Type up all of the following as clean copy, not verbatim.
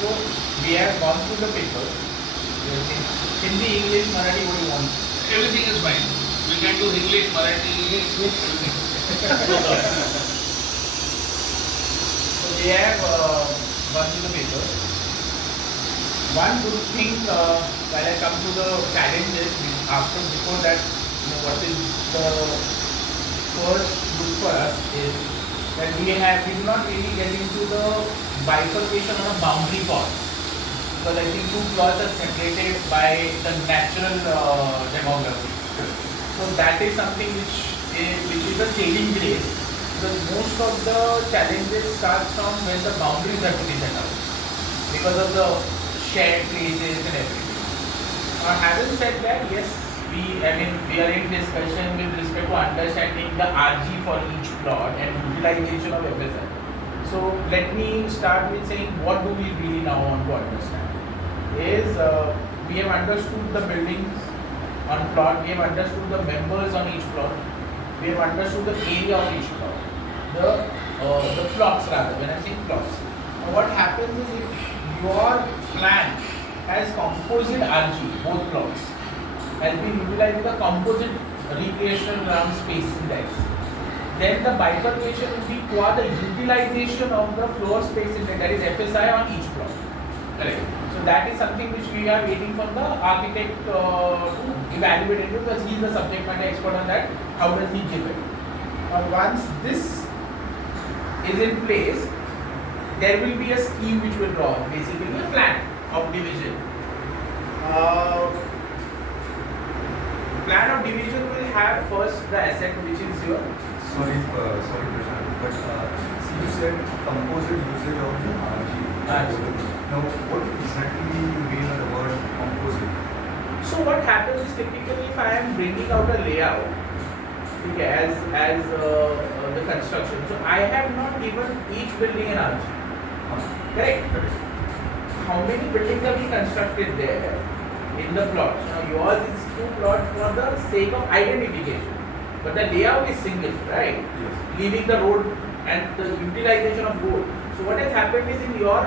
So we have gone through the papers. Hindi, English, Marathi, what do you want? Everything is fine. We can do English, Marathi, everything. So we have gone through the papers. One good thing while I come to the challenges, before that, what is the first good for us is that we do not really get into the bifurcation on a boundary plot, because I think two plots are separated by the natural demography. So that is something which is a saving grace, because most of the challenges start from when the boundaries have to be set out because of the shared places and everything. Having said that, yes, we are in discussion with respect to understanding the RG for each plot and utilization of FSI. So let me start with saying what do we really now want to understand is we have understood the buildings on plot, we have understood the members on each plot, we have understood the area of each plot, the plots rather, when I say plots. Now what happens is if your plan has composite RG, both plots, has been utilized with a composite recreational ground space index, then the bifurcation will be qua the utilization of the floor space index, that is FSI on each plot. Correct. So that is something which we are waiting for the architect to evaluate it, because he is the subject matter expert on that. How does he give it? Once this is in place, there will be a scheme which will draw, basically a plan of division. Plan of division will have first the asset which is your. Sorry, Prashant, but see, you said composite usage of the RG. Now, what exactly do you mean by the word composite? So what happens is typically if I am bringing out a layout, okay, as the construction, so I have not given each building an RG. Correct? How many buildings are being constructed there in the plot? Now yours is two plots for the sake of identification, but the layout is single, right? Yes. Leaving the road and the utilization of road. So what has happened is in your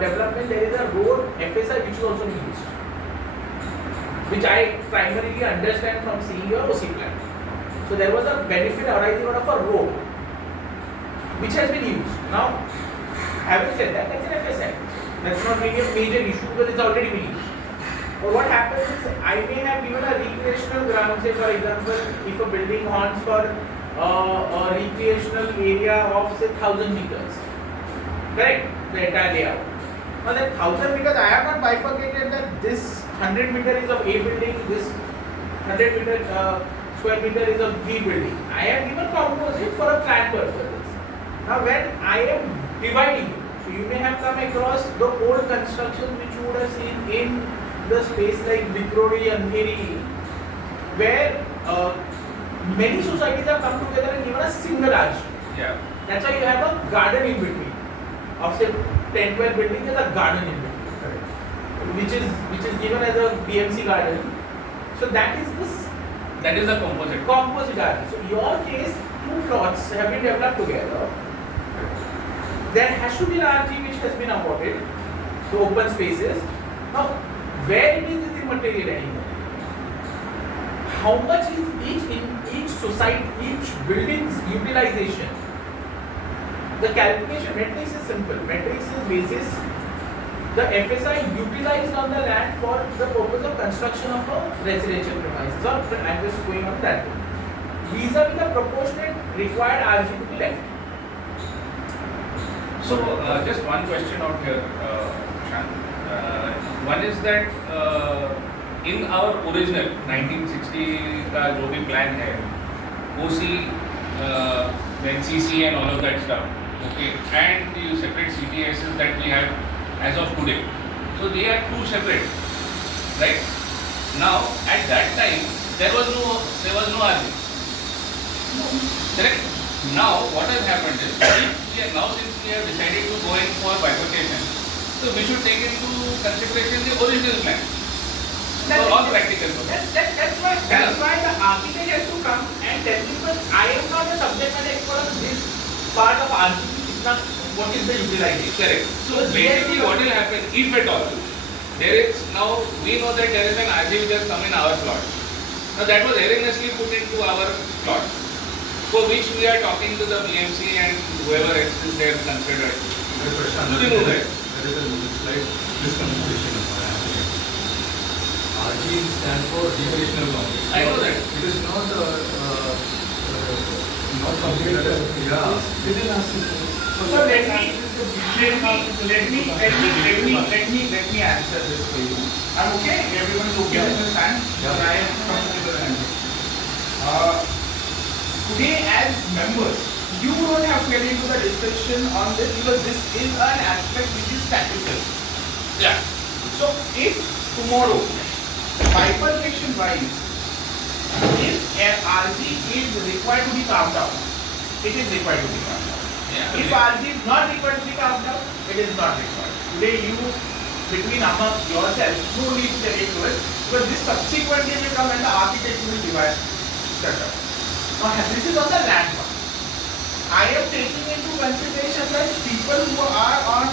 development there is a road FSI which is also used, which I primarily understand from seeing your OC plan. So there was a benefit arising out of a road which has been used. Now, having said that, that's an FSI. That's not really a major issue because it's already been used. But what happens is I may have given a recreational ground, say for example, if a building haunts for a recreational area of say 1000 meters, correct? The entire layout. Now that 1000 meters, I have not bifurcated that this 100 meter is of A building, this 100 meter square meter is of B building. I have given composite for a plan purpose. Now when I am dividing it, so you may have come across the old construction which you would have seen in the space like Vikrodi and Andheri, where many societies have come together and given a single RG. Yeah. That's why you have a garden in between. Of say 10-12 buildings, there's a garden in between. Correct. Which is given as a BMC garden. So that is this. That is the composite. Composite RG. So your case, two plots have been developed together. There has to be an RG which has been awarded to open spaces. Now, where it is immaterial anymore. How much is each society, each building's utilization? The calculation matrix is simple. Matrix is basis the FSI utilized on the land for the purpose of construction of a residential premises. Or I'm just going on that one. Vis-a-vis the proportionate required RG to be left. So, just one question out here, Prashant. One is that in our original 1960 का जो भी plan है, OC, then CC and all of that stuff, okay, and the separate CTSs that we have as of today. So they are two separate, right? Now at that time there was no RG. Correct? Now what has happened is since we have decided to go in for bifurcation, so we should take into consideration the original plan for all practical purposes. That's why the architect has to come and tell me, because I am not a subject matter expert on this part of RG. what is the utilization. Correct. So So basically what will happen, if at all, there is now, we know that there is an RG which has come in our plot. Now that was erroneously put into our plot, for which we are talking to the BMC and whoever else is there considered to remove that. There is a slight miscommunication of our application. RG stands for definition of knowledge. I know that. It is not something that is, yeah. So let me answer this for you. I'm okay. Everyone is okay with this and I am comfortable and today as members, you don't have to get into the discussion on this because this is an aspect which is tactical. Yeah. So if tomorrow, bifurcation wise, if RG is required to be carved out, it is required to be carved out. Yeah. If RG is not required to be carved out, it is not required. Today you, between among yourself, no need to get into it because this subsequently will come and the architect will divide setup. Now this is on the land part. I am taking into consideration that people who are on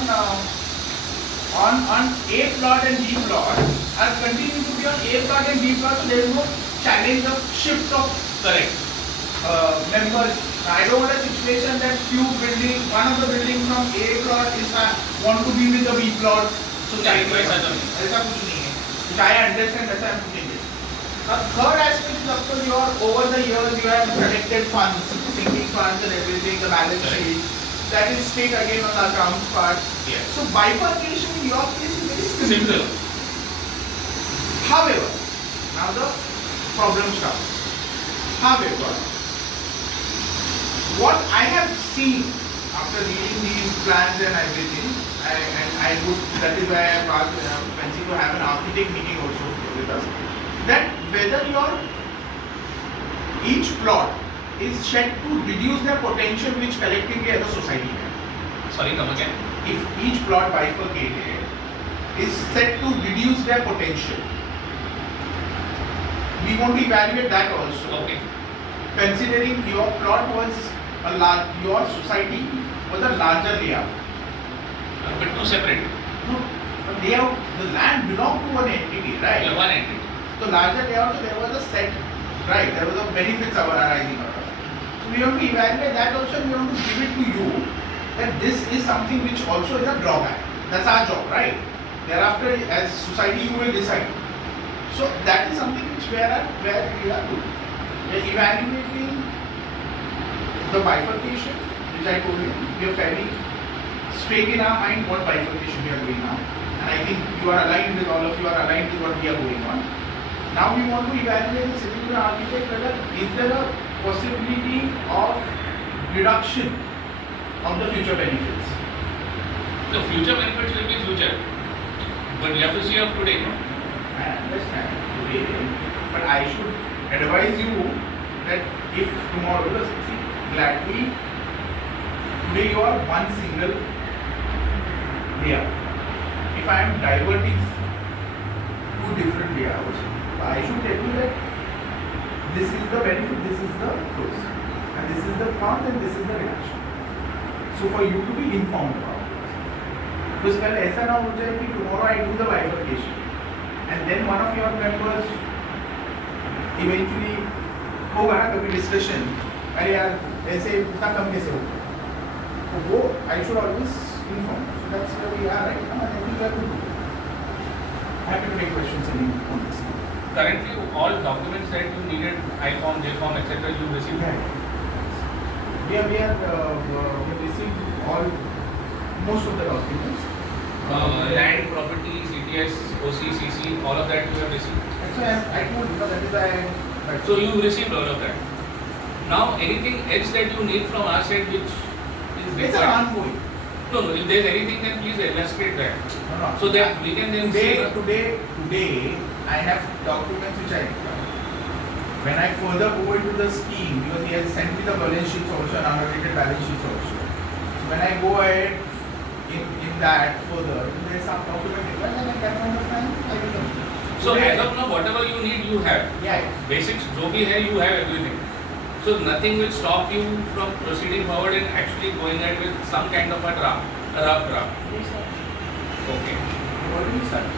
A plot and B plot are continuing to be on A plot and B plot, so there is no challenge of shift of Correct. members. I don't want a situation that one of the buildings from A plot is want to be with the B plot. So ऐसा तो नहीं. ऐसा कुछ नहीं है. Which I understand, that's why I'm putting it. A third aspect is of course over the years you have collected funds, sinking funds and everything, the balance sheet. That is stayed again on the accounts part. Yes. So bifurcation in your case is very simple. Simple. However, now the problem starts. However, what I have seen after reading these plans and everything, that is why I have asked Fancy to have an architect meeting also with us, that whether each plot is set to reduce their potential which collectively as a society have. Sorry, come again. If each plot bifurcated is set to reduce their potential, we want to evaluate that also. Okay. Considering your plot was your society was a larger layout. But two separate. No, the layout, the land belonged to one entity, right? Yeah, one entity. So larger layout, so there was a set, right? There was a benefits arising out of it. So we want to evaluate that also, and we want to give it to you that this is something which also is a drawback. That's our job, right? Thereafter, as society, you will decide. So that is something which where we are doing. We are evaluating the bifurcation, which I told you. We are fairly straight in our mind what bifurcation we are doing now. And I think you are aligned with, all of you are aligned with what we are going on. Now we want to evaluate the civil architect whether is there a possibility of reduction of the future benefits. The future benefits will be future. But you have to see of today, no? I understand today, but I should advise you that if tomorrow, see, gladly, today you are one single layout. If I am diverting two different layouts, I should tell you that this is the benefit, this is the pros, and this is the con, and this is the reduction. So for you to be informed about this. Because कल ऐसा ना हो जाए कि tomorrow I do the bifurcation, and then one of your members eventually होगा ना कभी discussion, अरे यार ऐसे इतना कम कैसे होगा? तो वो I should always inform. So that's where we are right now, and I think we are good. Happy to take questions on this. Currently, all documents that you needed, I-form, J-form, etc., you received. We have received most of the documents. Land, property, CTS, OC, CC, all of that you have received. Actually, I told you that is why So you received all of that. Now, anything else that you need from our side which is it's an ongoing. No, if there is anything, then please illustrate that. No. So that we can then Today, I have documents which I require. When I further go into the scheme, because he has sent me the balance sheets also and unaudited balance sheets also. So when I go ahead in that further, if there is some document required, then at that point of time, I will complete. So as of now, whatever you need, you have. Yeah. Basics, जो भी है, you have everything. So nothing will stop you from proceeding forward and actually going ahead with some kind of a draft, a rough draft. Yes, sir. Okay. Already started.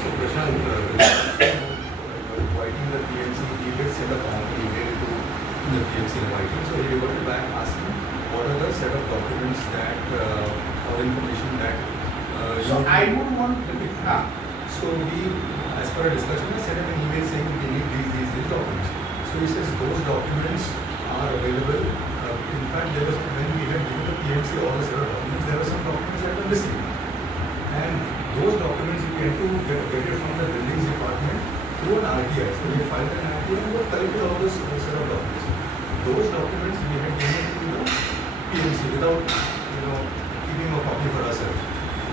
So Prashant, writing the PMC, he did send a counter email to the PMC writing. So he wrote back asking what are the set of documents that or information that So I would want to be. So we, as per a discussion, we sent him an email saying we need these documents. So he says those documents are available. In fact, there was when we had given the PMC all the set of documents, there were some documents that were missing. And those documents we had to get it from the buildings department through an RTI. So we filed an RTI and we collected all those set of documents. Those documents we had given to the PMC without keeping a copy for ourselves.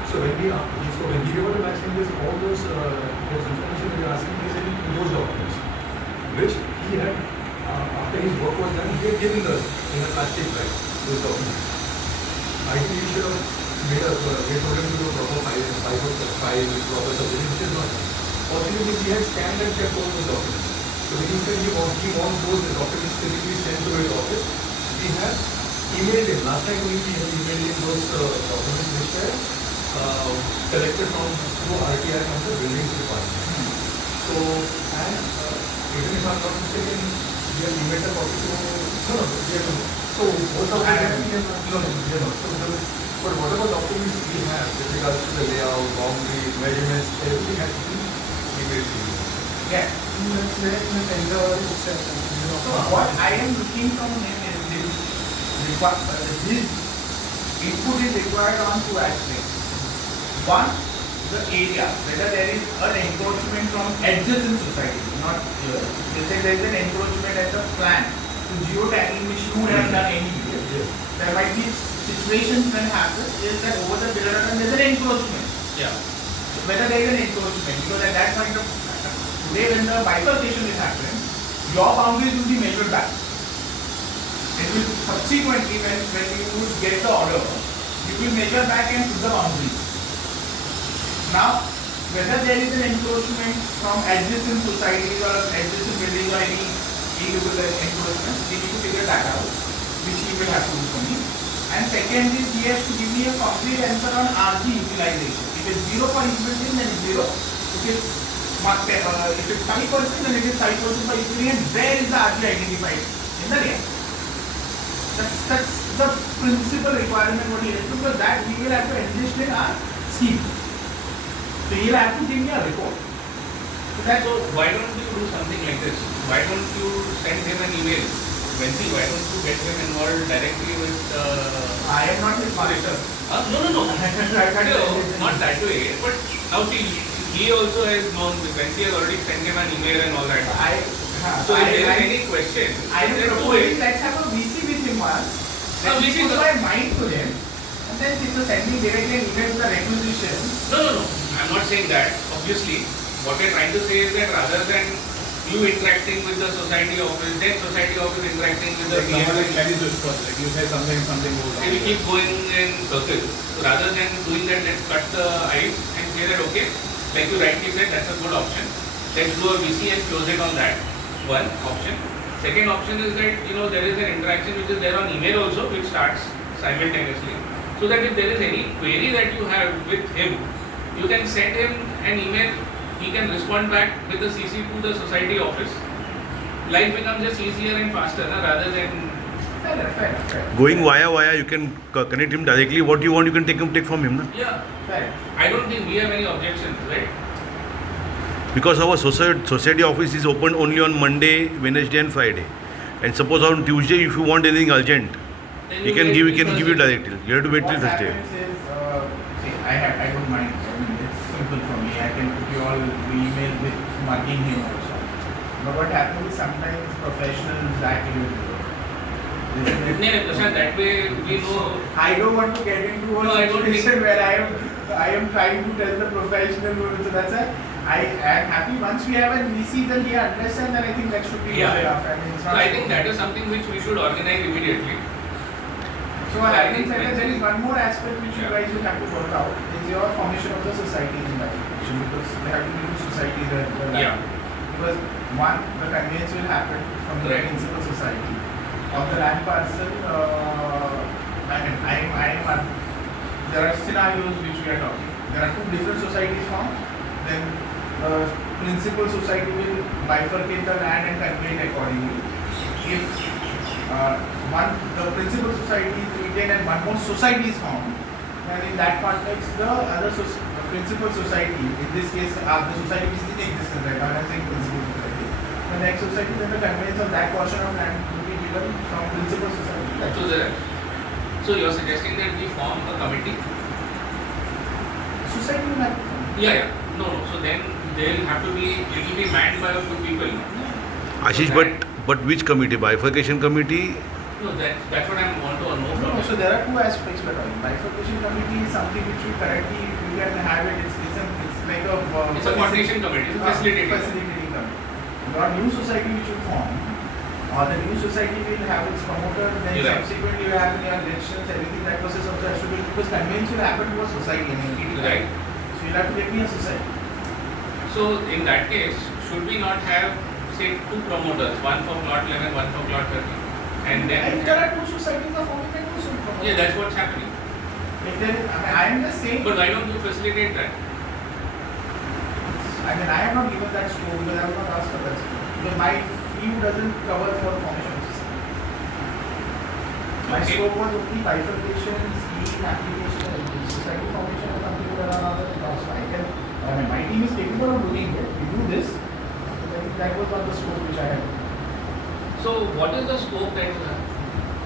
So when we were to match this, all those information we were asking is in those documents, which he had after his work was done, he had given us in a plastic bag those documents. I think he should have made a we told him to do a proper file with proper submission, which is not done. Fortunately, he had scanned and kept all those documents. So when he said he wants those documents physically sent to his office, we have emailed him. Last time we had emailed him those documents which were collected through RTI from the buildings department. So, and even if I'm not mistaken, we have emailed a copy to so both of them but whatever documents we have with regards to the layout, boundaries, measurements, everything has been emailed to you. Yeah. So what I am looking from him is his input is required on two aspects. One, the area, whether there is an encroachment from adjacent society, not here. Let's say there is an encroachment at the plan. So geotagging which you would have done anyway. Yes. There might be situations when happens is that over the period of time there is an encroachment. Yeah. So whether there is an encroachment, because at that point of today when the bifurcation is happening, your boundaries will be measured back. It will subsequently when you would get the order, you will measure back and put the boundaries. Now, whether there is an encroachment from adjacent societies or adjacent buildings or any illegal encroachment, we need to figure that out, which he will have to do for me. And second is he has to give me a complete answer on RG utilization. If it's 0 for each building, then it's 0. If it's 5%, then it is 5% for each building. And where is the RG identified? In the layout. That's the principal requirement what he has to do, because that we will have to enlist in our scheme. So he will have to give me a report. So why don't you do something like this? Why don't you send him an email? Wensi, why don't you get him involved directly with I am not his master. No. Not that way. But now see, he also has known, Wensi has already sent him an email and all that. So if there is any question, I am proposing let's have a VC with him once. Let me put my mind to him. And then if you send me directly an email to the requisition. No. I'm not saying that. Obviously, what we're trying to say is that rather than you interacting with the society office, then society office interacting with the Like can you just first, like you say something goes on. we keep going in circles. So rather than doing that, let's cut the ice and say that okay, like you rightly said, that's a good option. Let's do a VC and close it on that. One option. Second option is that there is an interaction which is there on email also, which starts simultaneously. So that if there is any query that you have with him, you can send him an email. He can respond back with the CC to the society office. Life becomes just easier and faster rather than. Fair. Going via, you can connect him directly. What you want, you can take from him. Na? Yeah. Fair. I don't think we have any objections, right? Because our society office is open only on Monday, Wednesday and Friday. And suppose on Tuesday, if you want anything urgent, Then he can give you directly. You have to wait till What Thursday. happens is, see, I don't mind. I mean, it's simple for me. I can put you all the email with marking him also. But what happens is sometimes professionals lack even. Prashant, that way we know. I don't want to get into a situation where I am trying to tell the professional. So that's why I am happy once we have a VC, then he understands, and I think that should be good enough. I mean, it's So not I think that is something which we should organize immediately. So I think there is one more aspect which you guys will have to work out is your formation of the societies in bifurcation, because there have to be two societies that Yeah. because one, the conveyance will happen from the Right. principal society. of the land parcel, there are scenarios which we are talking. There are two different societies formed. Then the principal society will bifurcate the land and convey it accordingly. If the principal society is retained and one more society is formed, then in that context, the principal society, in this case, the society which is in existence right now, I'm saying principal society. The next society, then the conveyance of that portion of land will be given from principal society. So you're suggesting that we form a committee? Society will have to form. Yeah. No. So then they'll have to be, it will be manned by a few people. Ashish, but which committee? Bifurcation committee? No, that's what I want to know from No, you. so there are two aspects we're talking. Bifurcation committee is something which we currently we can have it. It's like a It's a coordination committee, it's a facilitating committee. Your new society which will form, or the new society will have its promoter. Then You're right. subsequently you have your elections, everything. That process also has to be, because conveyance will happen to a society and entity. Right. So you'll have to get me a society. So in that case, should we not have, say, two promoters, one for plot 11, one for plot 13? And then If there are two societies are forming, then two promoters. yeah, that's what's happening. If there is, I am just saying. But why don't you facilitate that? I have not given that scope because I have not asked for that scope. Because my field doesn't cover for formation of society. My Okay. scope was only bifurcation, scheme, application, and society formation or something or another. So my team is capable of doing it. We do this. That was not the scope which I had. So what is the scope that you have?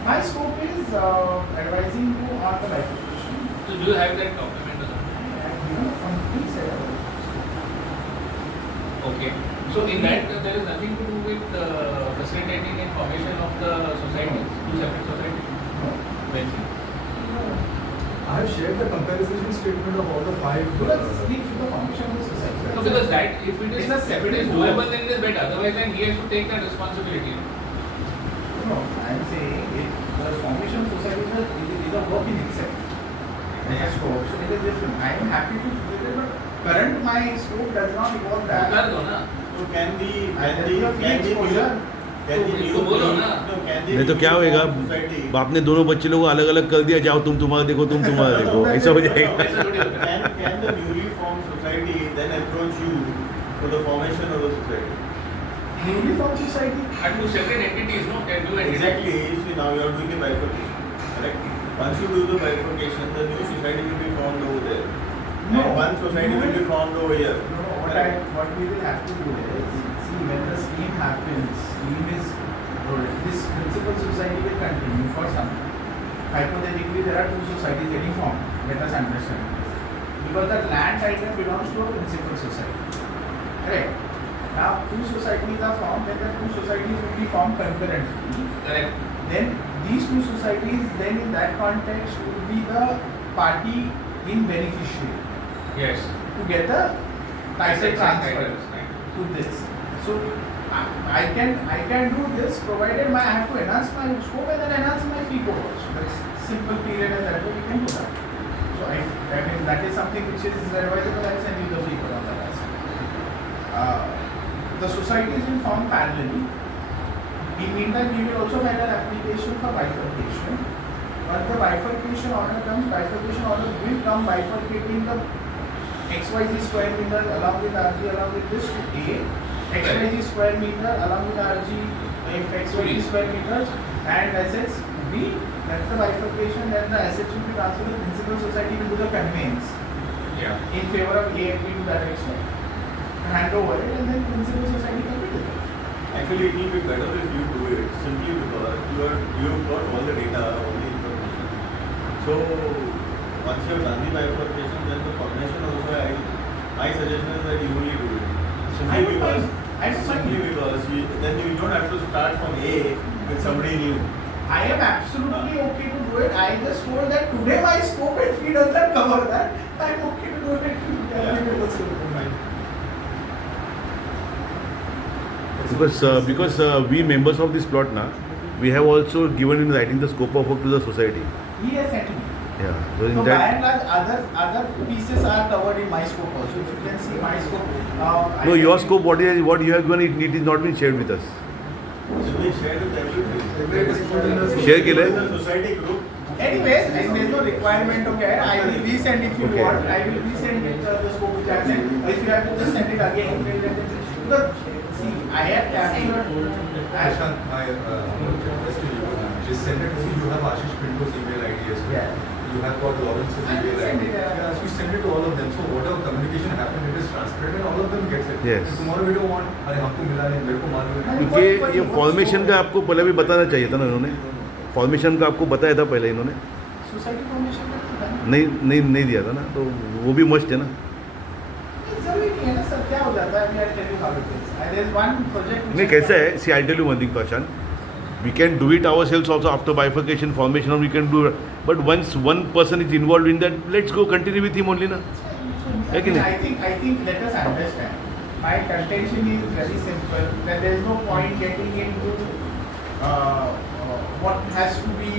My scope is advising you on the bifurcation. So do you have that document or something? And given a complete set of Okay. So in that there is nothing to do with facilitating information of the societies, two separate societies. Then I have shared the comparison statement of all the five. Because speak for the formation of the society. no, because that if it is It's a separate doable, then it is better. Otherwise, then he has to take that responsibility. No, I am saying the formation of society is a work in itself. It has scope, so it is different. I am happy to do it, but current my scope does not involve that. कर दो ना. So can the exposure. नहीं तो क्या होएगा, बाप ने दोनों बच्चे लोगों को अलग अलग कर दिया, जाओ तुम तुम्हारा देखो, तुम तुम्हारा देखो, ऐसा हो जाएगा. ऐसा थोड़ी होता है. can the newly formed society then approach you for the formation of the society? Newly formed society. And two separate entities, no? Can do entities. Exactly. See, now you are doing the bifurcation, correct? Once you do the bifurcation, the new society will be formed over there. No. And one society will be formed over here. No, Correct. what we will have to do is, see, when the scheme happens, this principal society will continue for some. Hypothetically, there are two societies getting formed. Let us understand this. Because the land item belongs to a principal society. Correct. Now, two societies are formed, then the two societies will be formed concurrently. Correct. Then these two societies, then in that context, will be the party in beneficiary Yes. to get the title transfer Right. to this. So I can do this provided I have to enhance my scope and then enhance my fee code also. That's simple period and that way we can do that. So I mean that is something which is advisable. I'll send you the fee code on that aspect. The societies will form parallelly. In meantime, we will also file an application for bifurcation. Once the bifurcation order comes, bifurcation order will come bifurcating the XYZ square meter along with RG along with this to A, XYZ square meter along with RG, if XYZ square meters and assets B, that's the bifurcation, then the assets will be transferred to the principal society will do the conveyance Yeah. in favor of A and B to that extent. Hand over it and then principal society can be done. Actually, it will be better if you do it simply because you have got all the data, all the information. So once you have done the bifurcation, then the formation also, my suggestion is that you only do it. I don't mind. Then you don't have to start from A with somebody new. I am absolutely okay to do it. I just told that today my scope and fee does not cover that. I am okay to do it. Fine. Because we members of this plot now, we have also given in writing the scope of work to the society. He has sent me. Yeah. So in So by that, and large, other pieces are covered in my scope also. If you can see my scope. no, your scope, what you have given, it is not been shared with us. So we shared with everything. Everybody put in the Share केलंय? society group. Anyways, and there's no requirement, okay, I will resend if you Okay. want, I will resend it, the scope which I have sent. If you have to just send it again, because, see, I have captured, Prashant, my request to you, just send it to you. You have Ashish Pinto's email ID as well. Yeah. You have got Lawrence's I will email send ID. it, yeah. Yeah, so you send it to all of them. So whatever communication happened, it is transparent and all of them gets it. Yes. And tomorrow we don't want, अरे हमको मिला नहीं, मेरे को मालूम है. क्योंकि ये फॉर्मेशन का आपको पहले भी बताना चाहिए था ना इन्होंने. फॉर्मेशन का आपको बताया था पहले इन्होंने. सोसाइटी फॉर्मेशन में तो done. नहीं दिया था ना, तो वो भी मस्ट है ना. जरूरी नहीं है ना सर, क्या हो जाता है, अभी I'll tell you how it is. And there's one project which नहीं is- कैसा है, see I tell you one thing Prashant, we can do it ourselves also after bifurcation formation, or we can do it, but once one person is involved in that, let's go continue with him only na. है कि नहीं? I think let us understand. My contention is very simple, that there is no point getting into what has to be,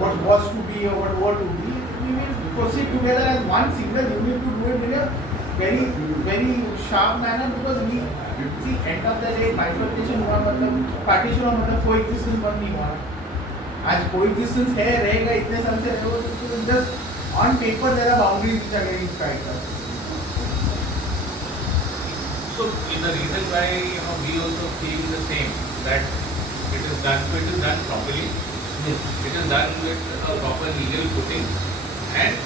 what was to be, or what were to be. We will proceed together as one single unit to do it in a very, very sharp manner, because we see end of the day bifurcation हुआ मतलब partition हुआ मतलब coexistence बंद नहीं हुआ. आज coexistence है, रहेगा, इतने साल से रहेगा, तो just on paper there are boundaries which are getting striked. So, in the reason why we also feel the same, that it is done properly, it is done with a proper legal footing, and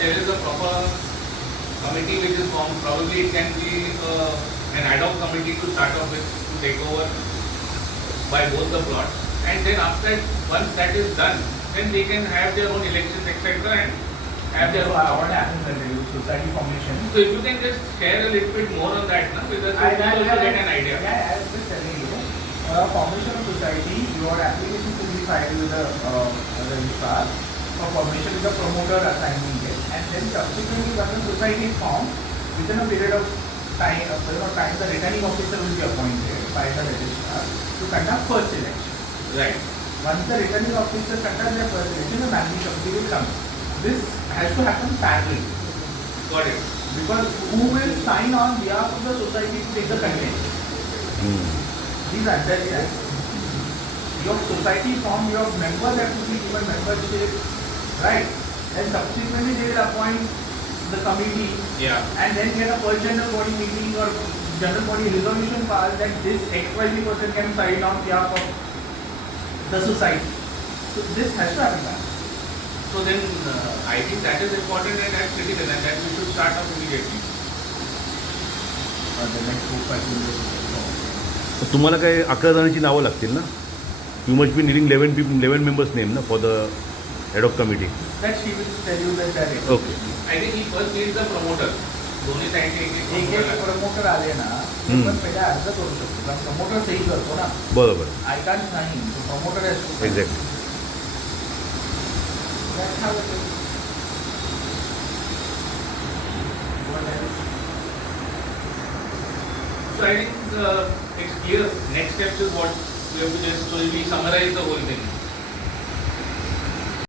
there is a proper committee which is formed. Probably it can be an ad hoc committee to start off with, to take over by both the plots, and then after that, once that is done, then they can have their own elections, etc., and have their own. What happens when there is society formation? So if you can just share a little bit more on that, na, because we will also get an idea. Yeah, I was just telling you. Formation of society, your application will be filed with the registrar for formation with the promoter assigning it, and then subsequently when the society is formed, within a period of time, the returning officer will be appointed by the registrar to conduct first election. Right. Once the returning officer conducts their first election, the managing committee will come. This has to happen parallel. Got it. Because who will sign on behalf of the society to take the content? Please understand. Your society form, your members have to be given membership, right? And subsequently they will appoint the committee, Yeah. and then get a first general body meeting or general body resolution passed that this XYZ person can sign on behalf of the society. So this has to happen. So then, I think that is important and that's critical, and that we should start off immediately. The next 4-5 years. तर तुम्हाला काय 11 जणांची नावं लागतील ना. You must be needing 11 members name ना for the head of committee. That she will tell you that direct. Okay. I think he first needs the promoter. दोन्ही साइडचे एक एक प्रमोटर आले ना, पण पहिले अर्ज करू शकतो. कारण प्रमोटर सही करतो ना. बरोबर. I can't sign. So promoter has to. Exactly. That's how it is. What else? So I think it's clear. Next steps is what we have to just, so we summarize the whole thing.